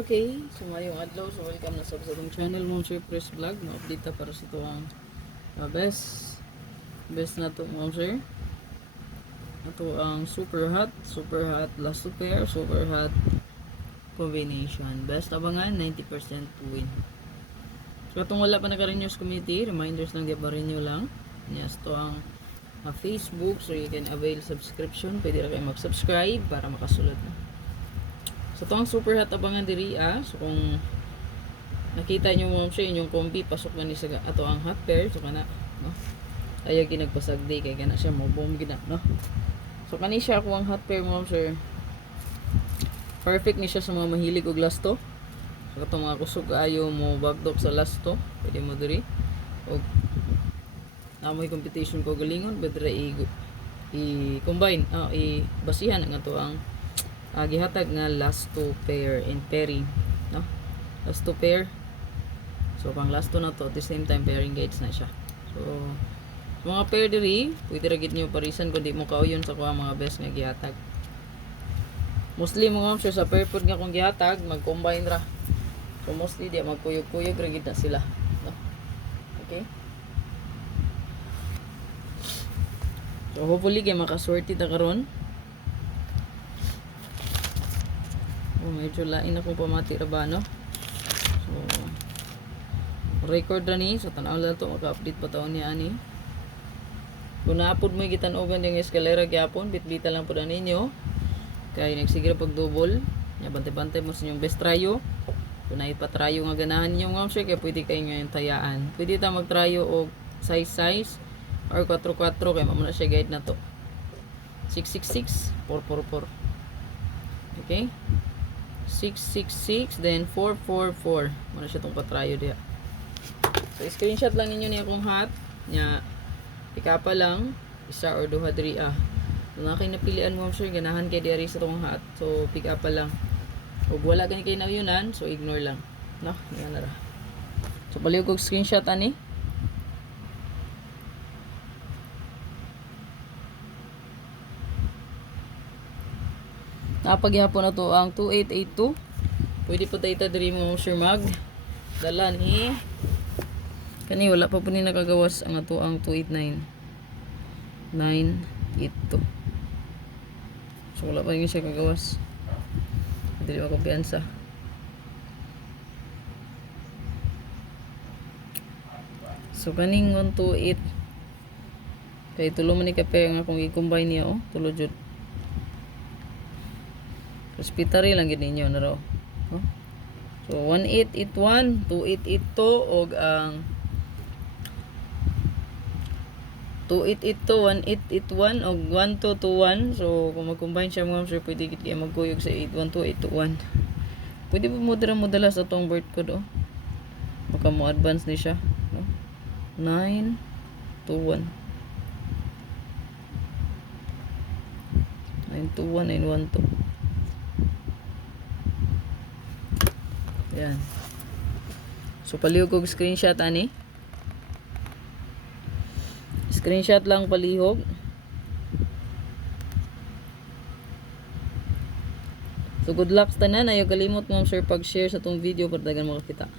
Okay, so ngayong adlaw, so welcome na sa atong channel mo Sir Press Vlog. Na-update ta para sa ito ang best na to mo sir. Ito ang super hot last pair, super hot combination. Best abangan, 90% win. So itong wala pa naka-renews community, reminders lang, di ba renew lang. Yes, to ang Facebook, so you can avail subscription. Pwede rin kayo mag-subscribe para makasulod na. So ito ang super hot abangan diri so kung nakita nyo mo siya inyong kombi pasok na ni sa ato ang hot pair, so kana no ayaw ginagpasagdi kay kana siya mo boom gina no. So kani siya ako ang hot pair mo sir, perfect ni siya sa mga mahilig og lasto. So katong mga kusog ayo mo bagdok sa lasto, pwede mo diri og amoy competition ko galingon bedra i-combine i-basihan ang ato ang gihatag nga last two pair in pairing no, last two pair. So pang last two na to at the same time pairing gates na siya. So mga pair diri pwede ra gid niyo parisan kun di mo kauyon sa kuha mga best nga gihatag. Mostly mga sure sa pair food nga kung gihatag mag-combine ra, so mostly di magkuyog-kuyog ra gid na sila no. Okay, so hopefully kay makaswerte ta karon. Medyo lain akong pamati ra ba no. So record ra ni, so tanaw lang to, maka-update pa taon niya ani. Kung naapod mo gitan-ogan yung eskalera gyapon, bitbita lang pud ninyo kay nagsigira pag double nya, bantay-bantay mo sa inyong best tryo. Kung naipatrayo nga ganahan niyo nga sir, kay pwede kayo ngayon tayaan. Pwede ta magtrayo og size or 4-4 kay mamo na siya guide na to. 666 444. Okay, 666 then 444 muna siya itong patrayo diya. So screenshot lang ninyo niya kung hot nya, pika pa lang isa or duha diri kung aking napilian mo sure ganahan kay diari sa itong hot, so pika pa lang. Ug wala gani kay nawiyunan, so ignore lang no, yan na ra. So baliw kog screenshot ani. Napaghihapon na to ang 2882. Pwede po tayo diri mo sure mag dala ni kani wala pa po ni nakagawas ang ato ang 289 982. So wala pa yun siya kagawas, dili ako kumpiyansa. So kaning 128 kay tulo man ni ka pair nga kung i-combine niya tulo jud. Hospitary lang gid ninyo na raw. So 1881, 2882 og ang 2882, 1881 og 1221. So kung mag-combine siya mga sir, pwede gid kay magkuyog sa 812821. Pwede po mo dala sa tong birth code baka mo advance ni siya no? 921 912. Yan. So palihog kog screenshot ani. Screenshot lang palihog. So good luck tanan, ayo kalimot mo sir pag-share sa tong video para dagan makakita.